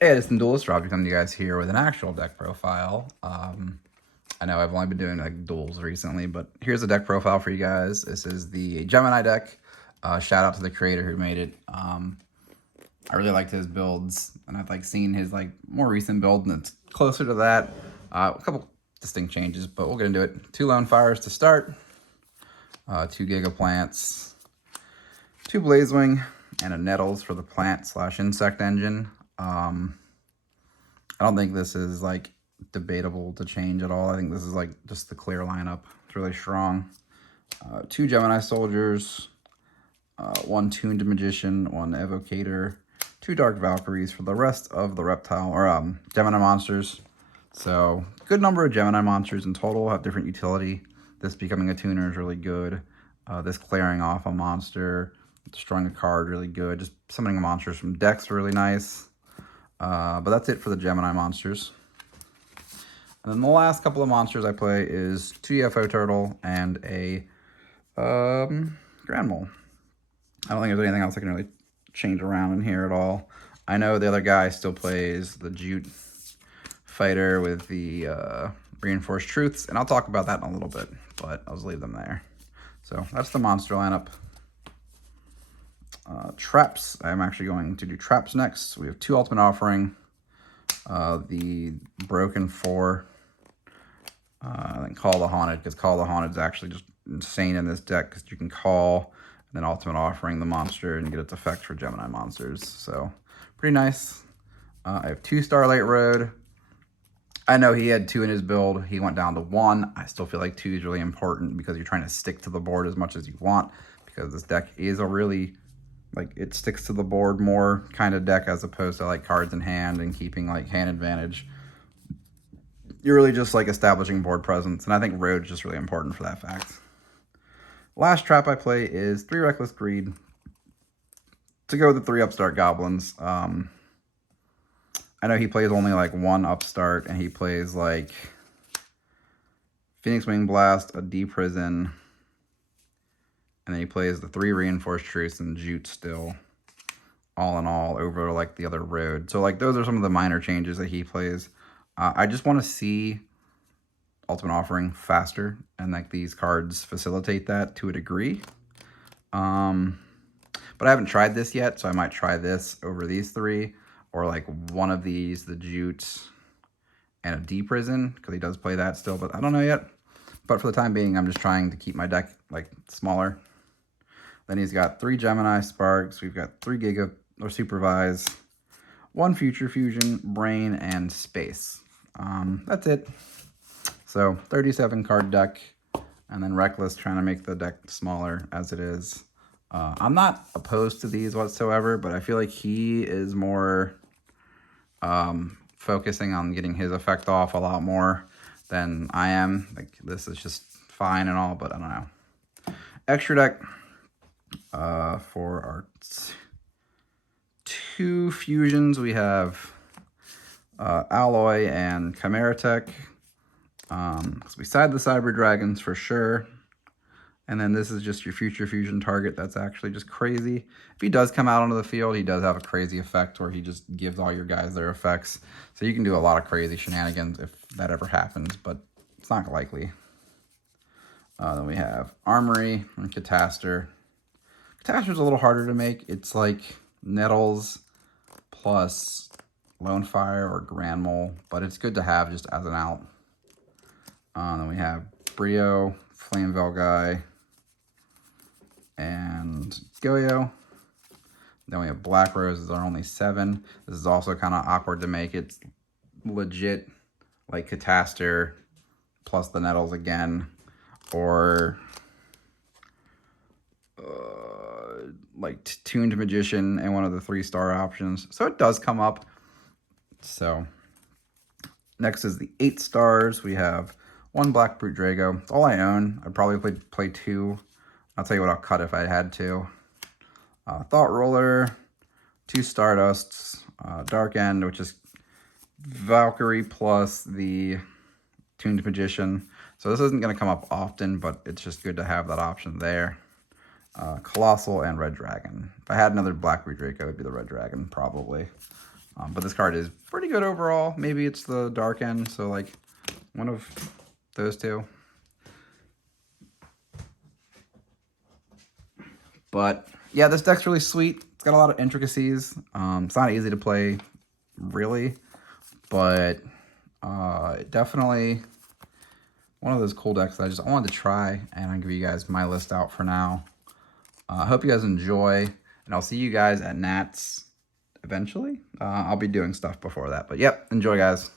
Hey, Edison Duelist, Rob, coming to you guys here with an actual deck profile. I know I've only been doing like duels recently, but here's a deck profile for you guys. This is the Gemini deck. Shout out to the creator who made it. I really liked his builds, and I've like seen his like more recent build, and it's closer to that. A couple distinct changes, but we'll get into it. 2 Lone Fires to start, 2 Giga Plants, 2 Blazewing, and a Nettles for the plant/insect engine. I don't think this is like debatable to change at all. I think this is like just the clear lineup. It's really strong. 2 Gemini Soldiers, 1 Tuned Magician, 1 Evocator, 2 Dark Valkyries for the rest of the reptile or Gemini monsters. So good number of Gemini monsters in total have different utility. This becoming a tuner is really good. This clearing off a monster, destroying a card, really good. Just summoning monsters from decks, really nice. But that's it for the Gemini monsters. And then the last couple of monsters I play is 2 UFO Turtle and a Grand Mole. I don't think there's anything else I can really change around in here at all. I know the other guy still plays the Jute Fighter with the Reinforced Truths, and I'll talk about that in a little bit, but I'll just leave them there. So that's the monster lineup. Traps, I'm actually going to do traps next. We have 2 Ultimate Offering, the Broken 4, and then Call the Haunted, because Call the Haunted is actually just insane in this deck, because you can call and then Ultimate Offering the monster and get its effect for Gemini monsters. So pretty nice. I have 2 Starlight Road. I know he had 2 in his build. He went down to 1. I still feel like 2 is really important because you're trying to stick to the board as much as you want, because this deck is a really, like, it sticks to the board more kind of deck as opposed to like cards in hand and keeping like hand advantage. You're really just like establishing board presence, and I think Road is just really important for that fact. Last trap I play is 3 Reckless Greed to go with the 3 Upstart Goblins. I know he plays only like 1 Upstart, and he plays like Phoenix Wing Blast, a D-Prison, and then he plays the 3 Reinforced Truths and Jute still, all in all, over like the other Road. So like those are some of the minor changes that he plays. I just want to see Ultimate Offering faster, and like these cards facilitate that to a degree. But I haven't tried this yet, so I might try this over these 3, or like one of these, the Jutes and a D-Prison, because he does play that still, but I don't know yet. But for the time being, I'm just trying to keep my deck like smaller. Then he's got 3 Gemini Sparks. We've got 3 Giga or Supervise, 1 Future Fusion, Brain, and Space. That's it. So 37 card deck, and then Reckless trying to make the deck smaller as it is. I'm not opposed to these whatsoever, but I feel like he is more focusing on getting his effect off a lot more than I am. Like, this is just fine and all, but I don't know. Extra deck for our 2 fusions, we have Alloy and Chimera Tech. So beside the Cyber Dragons for sure. And then this is just your future fusion target. That's actually just crazy. If he does come out onto the field, he does have a crazy effect where he just gives all your guys their effects. So you can do a lot of crazy shenanigans if that ever happens, but it's not likely. Then we have Armory and Cataster. Cataster's a little harder to make. It's like Nettles plus Lone Fire or Grand Mole, but it's good to have just as an out. Then we have Brio, Flame Guy, and Goyo. Then we have Black Roses are only 7. This is also kind of awkward to make. It's legit like Cataster plus the Nettles again, or like Tuned Magician and one of the 3-star options. So it does come up. So next is the 8 stars. We have 1 Black Brute Drago. It's all I own. I'd probably play 2. I'll tell you what I'll cut if I had to. Thought Roller, 2 Stardusts, Dark End, which is Valkyrie plus the Tuned Magician. So this isn't going to come up often, but it's just good to have that option there. Colossal and Red Dragon. If I had another Black Brute Draco, it would be the Red Dragon, probably. But this card is pretty good overall. Maybe it's the dark end, so like one of those two. But yeah, this deck's really sweet. It's got a lot of intricacies. It's not easy to play, really, but definitely one of those cool decks that I wanted to try, and I'll give you guys my list out for now. I hope you guys enjoy, and I'll see you guys at Nats eventually. I'll be doing stuff before that, but yep, enjoy, guys.